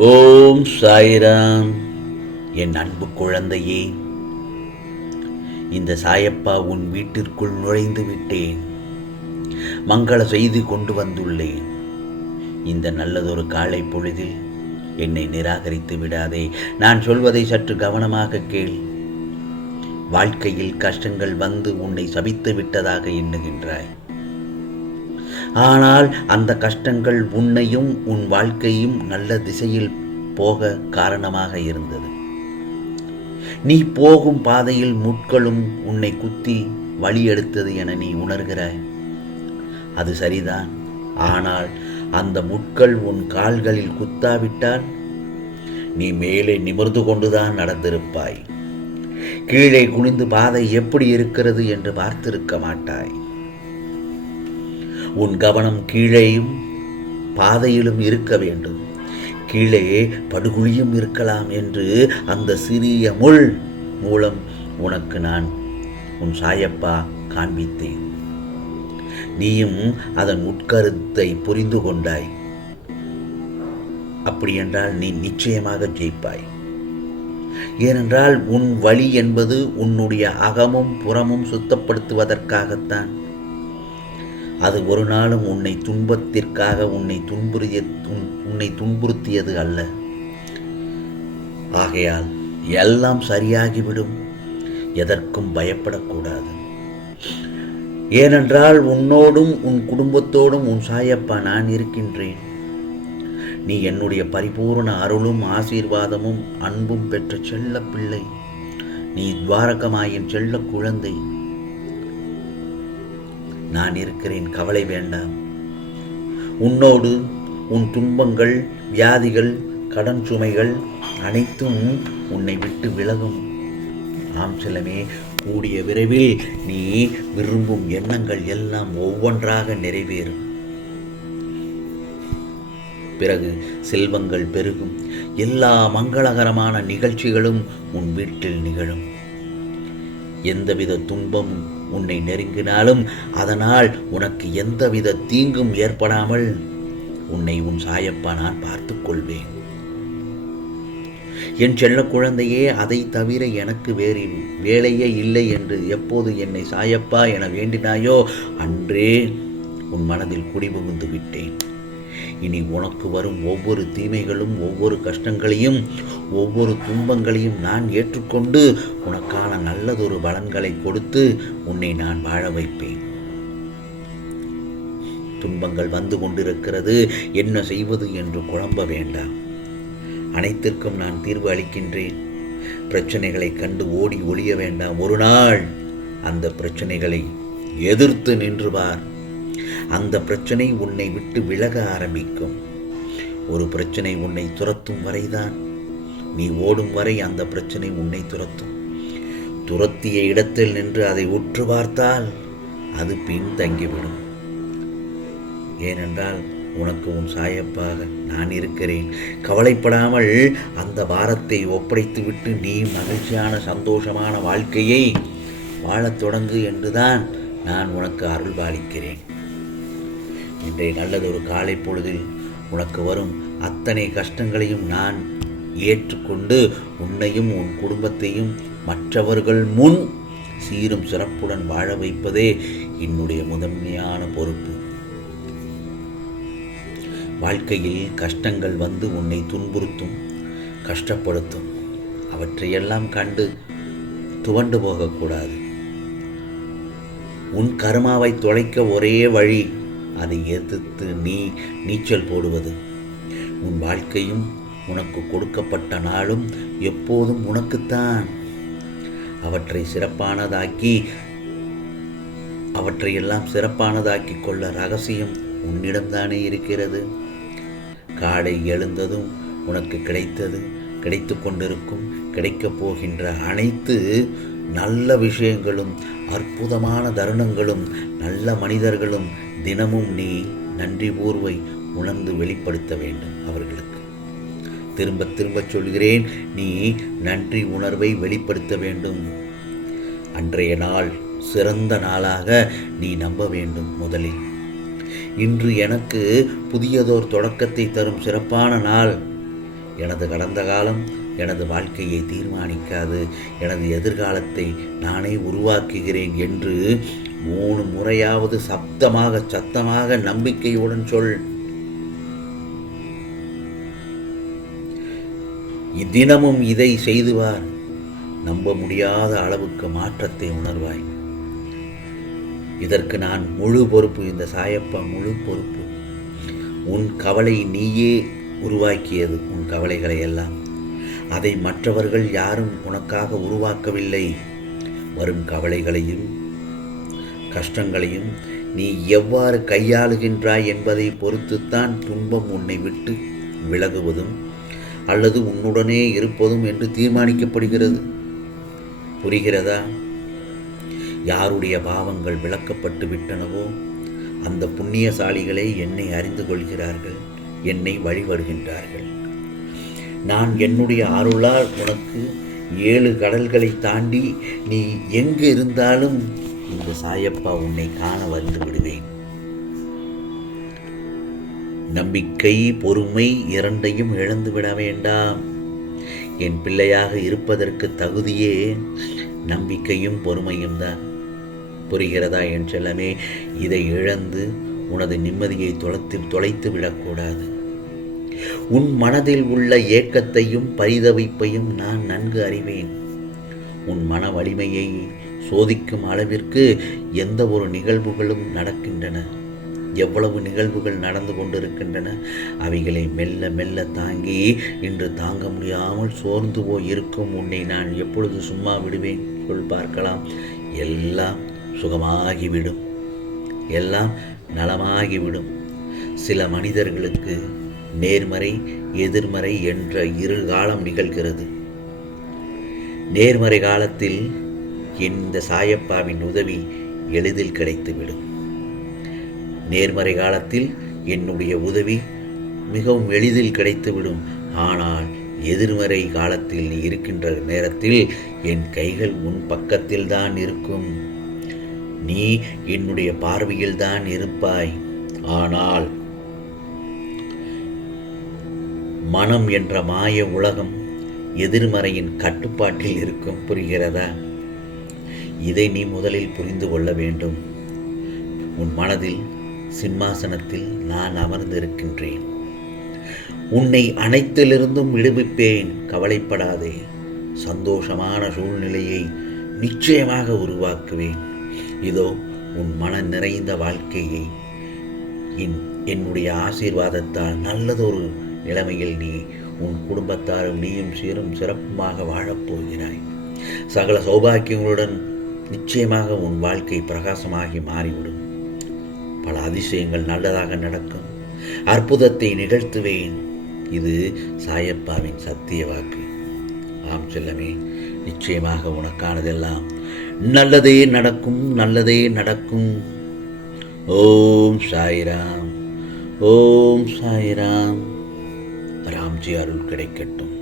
ஓம் சாய்ராம். என் அன்பு குழந்தையே, இந்த சாயப்பா உன் வீட்டிற்குள் நுழைந்து விட்டேன். மங்கள செய்தி கொண்டு வந்துள்ளேன். இந்த நல்லதொரு காலை பொழுதில் என்னை நிராகரித்து விடாதே. நான் சொல்வதை சற்று கவனமாக கேள். வாழ்க்கையில் கஷ்டங்கள் வந்து உன்னை சபித்து விட்டதாக எண்ணுகின்றாய். ஆனால் அந்த கஷ்டங்கள் உன்னையும் உன் வாழ்க்கையும் நல்ல திசையில் போக காரணமாக இருந்தது. நீ போகும் பாதையில் முட்களும் உன்னை குத்தி வழி எடுத்தது என நீ உணர்கிறாய். அது சரிதான். ஆனால் அந்த முட்கள் உன் கால்களில் குத்தாவிட்டால் நீ மேலே நிமிர்ந்து கொண்டுதான் நடந்திருப்பாய். கீழே குனிந்து பாதை எப்படி இருக்கிறது என்று பார்த்திருக்க மாட்டாய். உன் கவனம் கீழேயும் பாதையிலும் இருக்க வேண்டும். கீழே படுகுழியும் இருக்கலாம் என்று அந்த சிறிய முள் மூலம் உனக்கு நான் உன் சாயப்பா காண்பித்தேன். நீயும் அதன் உட்கருத்தை புரிந்து கொண்டாய். அப்படியென்றால் நீ நிச்சயமாக ஜெயிப்பாய். ஏனென்றால் உன் வழி என்பது உன்னுடைய அகமும் புறமும் சுத்தப்படுத்துவதற்காகத்தான். அது ஒரு நாளும் உன்னை துன்பத்திற்காக உன்னை துன்புறுத்தியது அல்ல. ஆகையால் எல்லாம் சரியாகிவிடும். எதற்கும் பயப்படக்கூடாது. ஏனென்றால் உன்னோடும் உன் குடும்பத்தோடும் உன் சாயப்பா நான் இருக்கின்றேன். நீ என்னுடைய பரிபூர்ண அருளும் ஆசீர்வாதமும் அன்பும் பெற்ற செல்ல பிள்ளை. நீ துவாரகமாயின் செல்ல குழந்தை. நான் இருக்கிறேன், கவலை வேண்டாம். உன்னோடு உன் துன்பங்கள், வியாதிகள், கடன் சுமைகள் அனைத்தும் உன்னை விட்டு விலகும். ஆம் செல்லமே, கூடிய விரைவில் நீ விரும்பும் எண்ணங்கள் எல்லாம் ஒவ்வொன்றாக நிறைவேறும். பிறகு செல்வங்கள் பெருகும். எல்லா மங்களகரமான நிகழ்ச்சிகளும் உன் வீட்டில் நிகழும். எந்தவித துன்பமும் உன்னை நெருங்கினாலும் அதனால் உனக்கு எந்தவித தீங்கும் ஏற்படாமல் உன்னை உன் சாயப்பா நான் பார்த்துக் கொள்வேன். என் செல்ல குழந்தையே, அதை தவிர எனக்கு வேறு வேலையே இல்லை என்று எப்போது என்னை சாயப்பா என வேண்டினாயோ அன்றே உன் மனதில் குடிபுகுந்து விட்டேன். இனி உனக்கு வரும் ஒவ்வொரு தீமைகளும், ஒவ்வொரு கஷ்டங்களையும், ஒவ்வொரு துன்பங்களையும் நான் ஏற்றுக்கொண்டு உனக்கான நல்லதொரு பலன்களை கொடுத்து உன்னை நான் வாழ வைப்பேன். துன்பங்கள் வந்து கொண்டிருக்கிறது, என்ன செய்வது என்று குழம்ப வேண்டாம். அனைத்திற்கும் நான் தீர்வு அளிக்கின்றேன். பிரச்சனைகளை கண்டு ஓடி ஒளிய வேண்டாம். ஒரு நாள் அந்த பிரச்சனைகளை எதிர்த்து நின்று பார். அந்த பிரச்சனை உன்னை விட்டு விலக ஆரம்பிக்கும். ஒரு பிரச்சனை உன்னை துரத்தும் வரைதான், நீ ஓடும் வரை அந்த பிரச்சனை உன்னை துரத்தும். துரத்திய இடத்தில் நின்று அதை உற்று பார்த்தால் அது பின் தங்கிவிடும். ஏனென்றால் உனக்கு உன் சாயப்பாக நான் இருக்கிறேன். கவலைப்படாமல் அந்த பாரத்தை ஒப்படைத்துவிட்டு நீ மகிழ்ச்சியான சந்தோஷமான வாழ்க்கையை வாழத் தொடங்கு என்றுதான் நான் உனக்கு அருள் பாலிக்கிறேன். இன்றைய நல்லதொரு காலை பொழுதில் உனக்கு வரும் அத்தனை கஷ்டங்களையும் நான் ஏற்றுக்கொண்டு உன்னையும் உன் குடும்பத்தையும் மற்றவர்கள் முன் சீரும் சிறப்புடன் வாழ வைப்பதே என்னுடைய முதன்மையான பொறுப்பு. வாழ்க்கையில் கஷ்டங்கள் வந்து உன்னை துன்புறுத்தும், கஷ்டப்படுத்தும். அவற்றையெல்லாம் கண்டு துவண்டு போகக்கூடாது. உன் கர்மாவை தொலைக்க ஒரே வழி அதை எதிர்த்து நீ நீச்சல் போடுவது. உன் வாழ்க்கையும் உனக்கு கொடுக்கப்பட்ட நாளும் எப்போதும் உனக்குத்தான். அவற்றையெல்லாம் சிறப்பானதாக்கி கொள்ள ரகசியம் உன்னிடம்தானே இருக்கிறது. காலை எழுந்ததும் உனக்கு கிடைத்து கொண்டிருக்கும், கிடைக்கப் போகின்ற அனைத்து நல்ல விஷயங்களும், அற்புதமான தருணங்களும், நல்ல மனிதர்களும் தினமும் நீ நன்றி பூர்வை உணர்ந்து வெளிப்படுத்த வேண்டும் அவர்களுக்கு. திரும்ப திரும்ப சொல்கிறேன், நீ நன்றி உணர்வை வெளிப்படுத்த வேண்டும். அன்றைய நாள் சிறந்த நாளாக நீ நம்ப வேண்டும். முதலில் இன்று எனக்கு புதியதோர் தொடக்கத்தை தரும் சிறப்பான நாள் எனது கடந்த காலம் எனது வாழ்க்கையை தீர்மானிக்காது, எனது எதிர்காலத்தை நானே உருவாக்குகிறேன் என்று 3 முறையாவது சத்தமாக நம்பிக்கையுடன் சொல். தினமும் இதை செய்துவார். நம்ப முடியாத அளவுக்கு மாற்றத்தை உணர்வாய். இதற்கு நான் முழு பொறுப்பு. இந்த சாயப்பா முழு பொறுப்பு. உன் கவலை நீயே உருவாக்கியது. உன் கவலைகளை எல்லாம் அதை மற்றவர்கள் யாரும் உனக்காக உருவாக்கவில்லை. வரும் கவலைகளையும் கஷ்டங்களையும் நீ எவ்வாறு கையாளுகின்றாய் என்பதை பொறுத்துத்தான் துன்பம் உன்னை விட்டு விலகுவதும் அல்லது உன்னுடனே இருப்பதும் என்று தீர்மானிக்கப்படுகிறது. புரிகிறதா? யாருடைய பாவங்கள் விளக்கப்பட்டு விட்டனவோ அந்த புண்ணியசாலிகளே என்னை அறிந்து கொள்கிறார்கள், என்னை வழிபடுகின்றார்கள். நான் என்னுடைய அருளால் உனக்கு 7 கடல்களை தாண்டி நீ எங்கு இருந்தாலும் இந்த சாயப்பா உன்னை காண வந்து விடுவேன். நம்பிக்கை, பொறுமை இரண்டையும் இழந்து விட வேண்டாம். என் பிள்ளையாக இருப்பதற்கு தகுதியே நம்பிக்கையும் பொறுமையும் தான். புரிகிறதா என் செல்லமே? இதை இழந்து உனது நிம்மதியை தொலைத்து விடக்கூடாது. உன் மனதில் உள்ள ஏக்கத்தையும் பரிதவிப்பையும் நான் நன்கு அறிவேன். உன் மன வலிமையை சோதிக்கும் அளவிற்கு எந்த ஒரு நிகழ்வுகளும் நடக்கின்றன. எவ்வளவு நிகழ்வுகள் நடந்து கொண்டிருக்கின்றன. அவைகளை மெல்ல மெல்ல தாங்கி இன்று தாங்க முடியாமல் சோர்ந்து போய் இருக்கும் உன்னை நான் எப்பொழுது சும்மா விடுவேன்? சொல் பார்க்கலாம். எல்லாம் சுகமாகிவிடும், எல்லாம் நலமாகிவிடும். சில மனிதர்களுக்கு நேர்மறை எதிர்மறை என்ற 2 காலம் நிகழ்கிறது. நேர்மறை காலத்தில் இந்த சாயப்பாவின் உதவி எளிதில் கிடைத்துவிடும். நேர்மறை காலத்தில் என்னுடைய உதவி மிகவும் எளிதில் கிடைத்துவிடும். ஆனால் எதிர்மறை காலத்தில் நீ இருக்கின்ற நேரத்தில் என் கைகள் உன் பக்கத்தில் தான் இருக்கும். நீ என்னுடைய பார்வையில் தான் இருப்பாய். ஆனால் மனம் என்ற மாய உலகம் எதிர்மறையின் கட்டுப்பாட்டில் இருக்கும். புரிகிறதா? இதை நீ முதலில் புரிந்து கொள்ள வேண்டும். உன் மனதில் சிம்மாசனத்தில் நான் அமர்ந்திருக்கின்றேன். உன்னை அனைத்திலிருந்தும் விடுவிப்பேன். கவலைப்படாதே. சந்தோஷமான சூழ்நிலையை நிச்சயமாக உருவாக்குவேன். இதோ உன் மன நிறைந்த வாழ்க்கையை என்னுடைய ஆசீர்வாதத்தால் நல்லதொரு நிலைமையில் நீ உன் குடும்பத்தாரும் நீயும் சீரும் சிறப்புமாக வாழப்போகிறாய். சகல சௌபாக்கியங்களுடன் நிச்சயமாக உன் வாழ்க்கை பிரகாசமாகி மாறிவிடும். பல அதிசயங்கள் நல்லதாக நடக்கும். அற்புதத்தை நிகழ்த்துவேன். இது சாயப்பாவின் சத்திய வாக்கு. ஆம் செல்லமே, நிச்சயமாக உனக்கானதெல்லாம் நல்லதே நடக்கும், நல்லதே நடக்கும். ஓம் சாய்ராம், ஓம் சாய்ராம். ராம்ஜி அருள் கிடைக்கட்டும்.